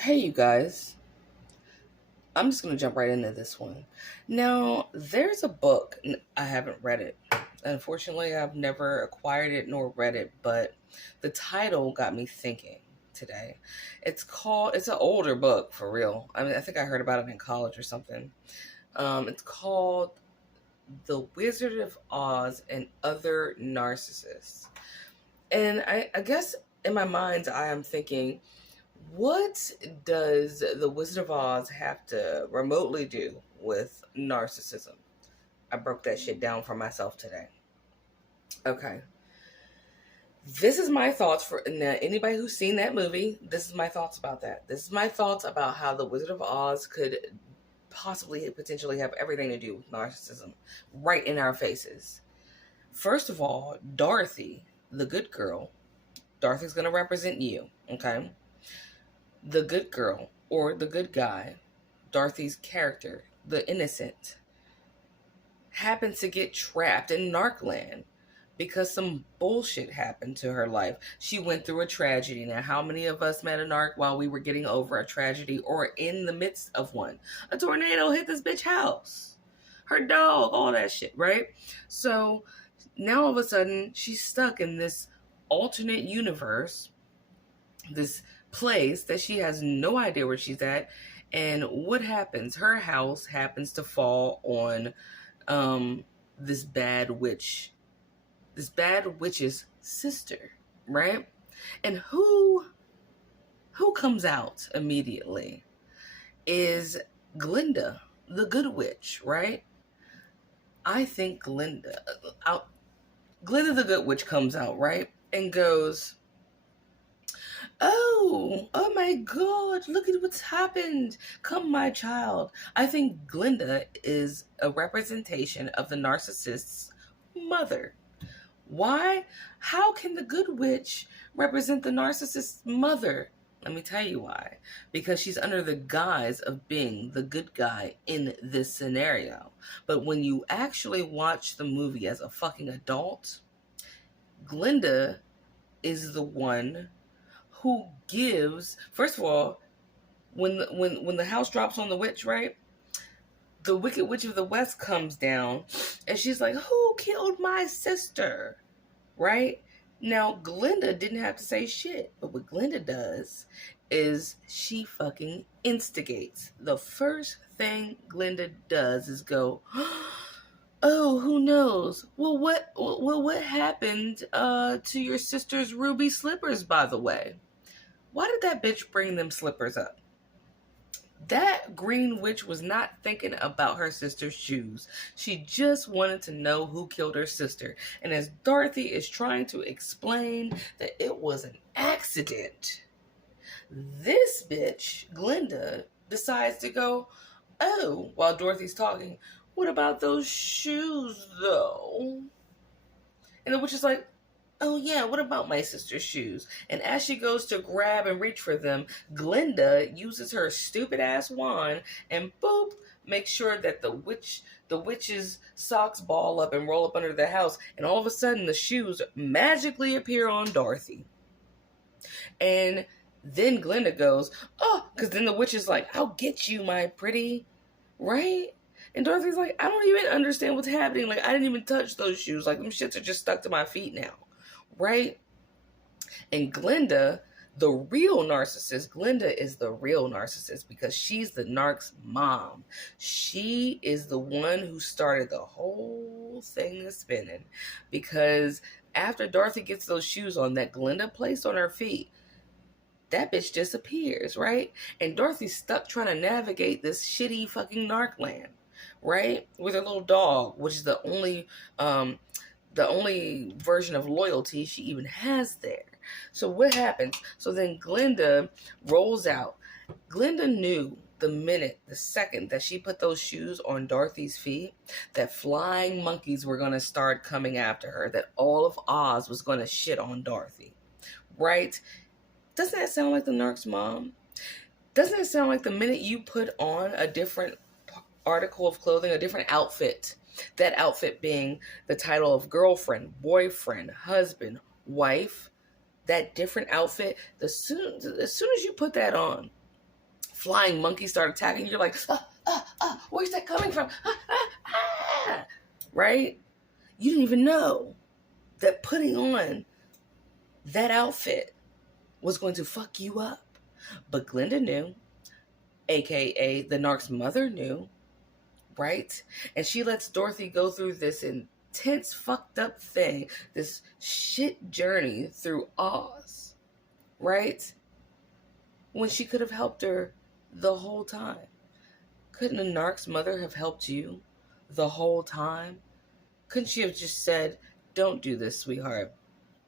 Hey, you guys. I'm just going to jump right into this one. Now, there's a book. I haven't read it. Unfortunately, I've never acquired it nor read it, but the title got me thinking today. It's an older book for real. I mean, I think I heard about it in college or something. It's called The Wizard of Oz and Other Narcissists. And I guess in my mind's eye, I'm thinking, what does the Wizard of Oz have to remotely do with narcissism? I broke that shit down for myself today. Okay. This is my thoughts for now, anybody who's seen that movie. This is my thoughts about that. This is my thoughts about how the Wizard of Oz could potentially have everything to do with narcissism right in our faces. First of all, Dorothy, the good girl, Dorothy's going to represent you, okay? The good girl or the good guy, Dorothy's character, the innocent, happens to get trapped in Narcland because some bullshit happened to her life. She went through a tragedy. Now, how many of us met a narc while we were getting over a tragedy or in the midst of one? A tornado hit this bitch house. Her dog, all that shit, right? So now all of a sudden she's stuck in this alternate universe, this place that she has no idea where she's at. And what happens? Her house happens to fall on this bad witch's sister, right? And who comes out immediately is Glinda, the good witch, right? I think Glinda the good witch comes out, right? And goes, oh my God, look at what's happened. Come, my child. I think Glinda is a representation of the narcissist's mother. Why? How can the good witch represent the narcissist's mother? Let me tell you why. Because she's under the guise of being the good guy in this scenario. But when you actually watch the movie as a fucking adult, Glinda is the one who gives. First of all, when the house drops on the witch, right? The Wicked Witch of the West comes down, and she's like, "Who killed my sister?" Right? Now, Glinda didn't have to say shit, but what Glinda does is she fucking instigates. The first thing Glinda does is go, "Oh, who knows? Well, what happened to your sister's ruby slippers, by the way? Why did that bitch bring them slippers up?" That green witch was not thinking about her sister's shoes. She just wanted to know who killed her sister. And as Dorothy is trying to explain that it was an accident, this bitch, Glinda, decides to go, "Oh," while Dorothy's talking, "what about those shoes, though?" And the witch is like, "Oh yeah, what about my sister's shoes?" And as she goes to grab and reach for them, Glinda uses her stupid ass wand and boop, makes sure that the witch's socks ball up and roll up under the house, and all of a sudden the shoes magically appear on Dorothy. And then Glinda goes, "Oh," because then the witch is like, "I'll get you, my pretty," right? And Dorothy's like, "I don't even understand what's happening. Like, I didn't even touch those shoes. Like, them shits are just stuck to my feet now." Right? And Glinda, the real narcissist, Glinda is the real narcissist because she's the narc's mom. She is the one who started the whole thing spinning, because after Dorothy gets those shoes on that Glinda placed on her feet, that bitch disappears, right? And Dorothy's stuck trying to navigate this shitty fucking narc land, right? With her little dog, which is the only version of loyalty she even has there. So what happens? So then Glinda rolls out. Glinda knew the second that she put those shoes on Dorothy's feet, that flying monkeys were going to start coming after her, that all of Oz was going to shit on Dorothy, right? Doesn't that sound like the narc's mom? Doesn't it sound like the minute you put on a different article of clothing, a different outfit, that outfit being the title of girlfriend, boyfriend, husband, wife, that different outfit, as soon as you put that on, flying monkeys start attacking you. You're like, where's that coming from? Right? You didn't even know that putting on that outfit was going to fuck you up. But Glinda knew, aka the narc's mother knew, right? And she lets Dorothy go through this intense, fucked up thing, this shit journey through Oz, right? When she could have helped her the whole time. Couldn't a narc's mother have helped you the whole time? Couldn't she have just said, don't do this, sweetheart?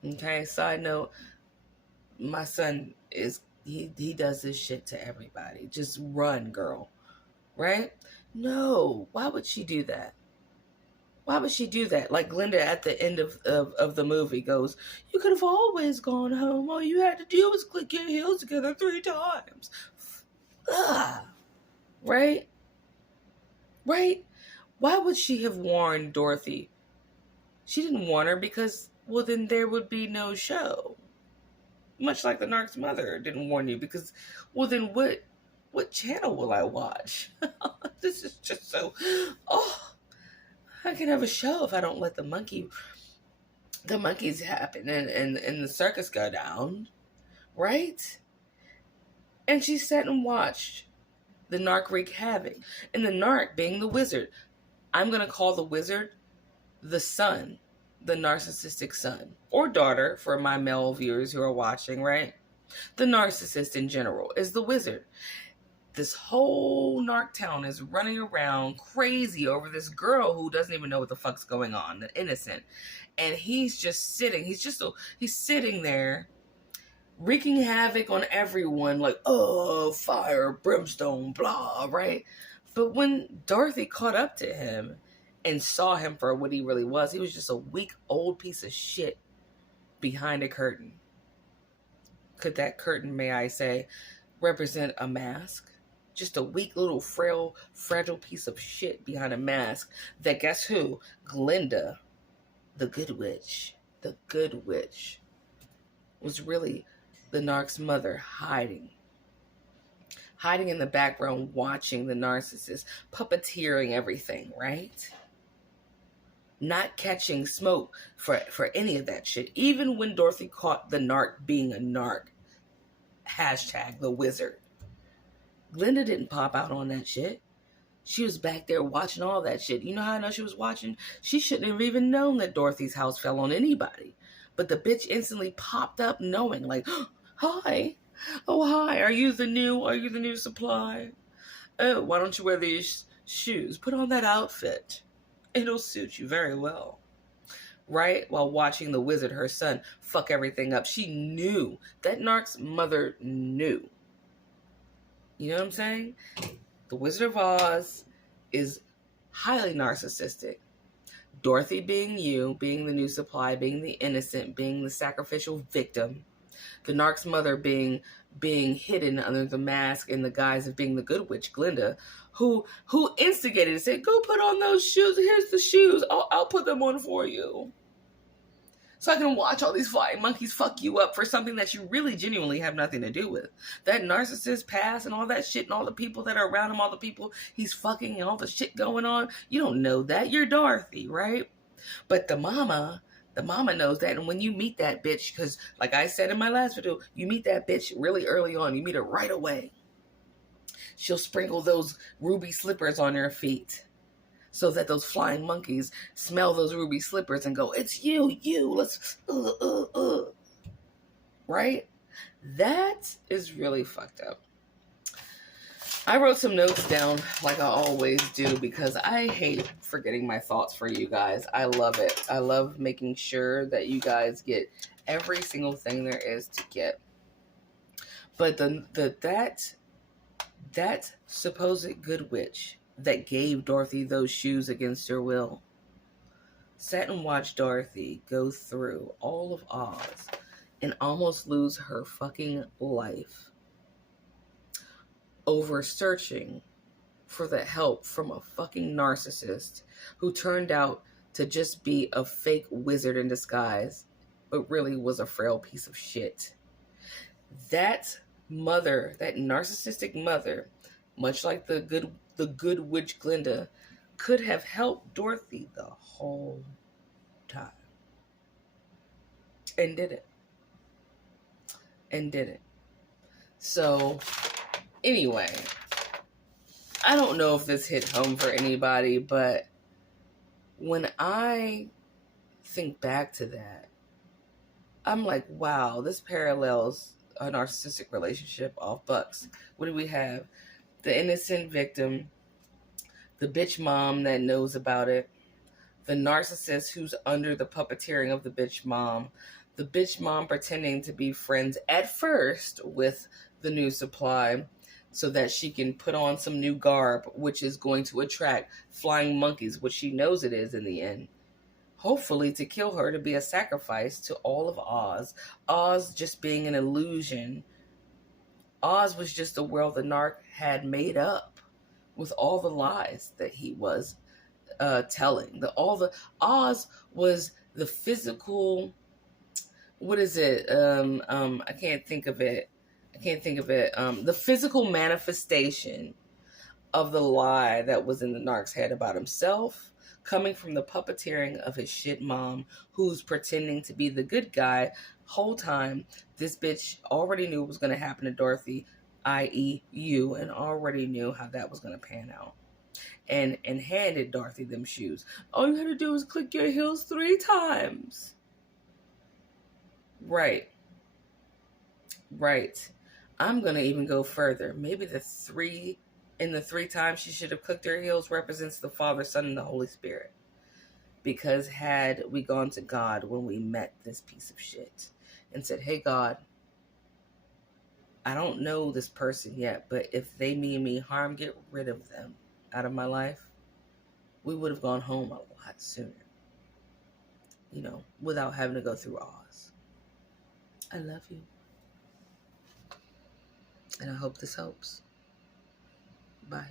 Okay, side note, my son he does this shit to everybody. Just run, girl. Right? No. Why would she do that? Why would she do that? Like Glinda at the end of the movie goes, you could have always gone home. All you had to do was click your heels together 3 times. Ugh. Right? Right? Why would she have warned Dorothy? She didn't warn her because, well, then there would be no show. Much like the narc's mother didn't warn you because, well, then what channel will I watch? This is just so, I can have a show if I don't let the monkeys happen and the circus go down, right? And she sat and watched the narc wreak havoc. And the narc being the wizard. I'm going to call the wizard the son, the narcissistic son or daughter for my male viewers who are watching, right? The narcissist in general is the wizard. This whole narc town is running around crazy over this girl who doesn't even know what the fuck's going on, the innocent. And he's just sitting, he's sitting there wreaking havoc on everyone, like, oh, fire, brimstone, blah, right? But when Dorothy caught up to him and saw him for what he really was, he was just a weak old piece of shit behind a curtain. Could that curtain, may I say, represent a mask? Just a weak little frail, fragile piece of shit behind a mask that, guess who? Glinda, the good witch, was really the narc's mother hiding in the background, watching the narcissist, puppeteering everything, right? Not catching smoke for any of that shit. Even when Dorothy caught the narc being a narc, hashtag the wizard, Glinda didn't pop out on that shit. She was back there watching all that shit. You know how I know she was watching? She shouldn't have even known that Dorothy's house fell on anybody. But the bitch instantly popped up knowing, like, hi. Oh, hi. Are you the new supply? Oh, why don't you wear these shoes? Put on that outfit. It'll suit you very well. Right? While watching the wizard, her son, fuck everything up. She knew. That narc's mother knew. You know what I'm saying? The Wizard of Oz is highly narcissistic. Dorothy being you, being the new supply, being the innocent, being the sacrificial victim. The narc's mother being hidden under the mask in the guise of being the good witch, Glinda, who instigated and said, go put on those shoes. Here's the shoes. I'll put them on for you. So I can watch all these flying monkeys fuck you up for something that you really genuinely have nothing to do with. That narcissist past and all that shit and all the people that are around him, all the people he's fucking and all the shit going on. You don't know that. You're Dorothy, right? But the mama knows that. And when you meet that bitch, because like I said in my last video, you meet that bitch really early on. You meet her right away. She'll sprinkle those ruby slippers on your feet, so that those flying monkeys smell those ruby slippers and go, it's you, let's, right? That is really fucked up. I wrote some notes down like I always do because I hate forgetting my thoughts for you guys. I love it. I love making sure that you guys get every single thing there is to get. But that supposed good witch that gave Dorothy those shoes against her will sat and watched Dorothy go through all of Oz and almost lose her fucking life over searching for the help from a fucking narcissist who turned out to just be a fake wizard in disguise, but really was a frail piece of shit. That mother, that narcissistic mother, much like the good witch Glinda, could have helped Dorothy the whole time. And didn't. And didn't. So, anyway, I don't know if this hit home for anybody, but when I think back to that, I'm like, wow, this parallels a narcissistic relationship off Bucks. What do we have? The innocent victim, the bitch mom that knows about it, the narcissist who's under the puppeteering of the bitch mom pretending to be friends at first with the new supply so that she can put on some new garb, which is going to attract flying monkeys, which she knows it is in the end. Hopefully to kill her, to be a sacrifice to all of Oz. Oz just being an illusion. Oz was just a world the narc had made up with all the lies that he was telling. Oz was the physical. What is it? I can't think of it. The physical manifestation of the lie that was in the narc's head about himself, coming from the puppeteering of his shit mom, who's pretending to be the good guy. Whole time, this bitch already knew what was going to happen to Dorothy, i.e. you, and already knew how that was going to pan out. And handed Dorothy them shoes. All you had to do was click your heels 3 times. Right. I'm going to even go further. Maybe the 3 times she should have clicked her heels represents the Father, Son, and the Holy Spirit. Because had we gone to God when we met this piece of shit and said, hey, God, I don't know this person yet, but if they mean me harm, get rid of them out of my life, we would have gone home a lot sooner. Without having to go through Oz. I love you. And I hope this helps. Bye.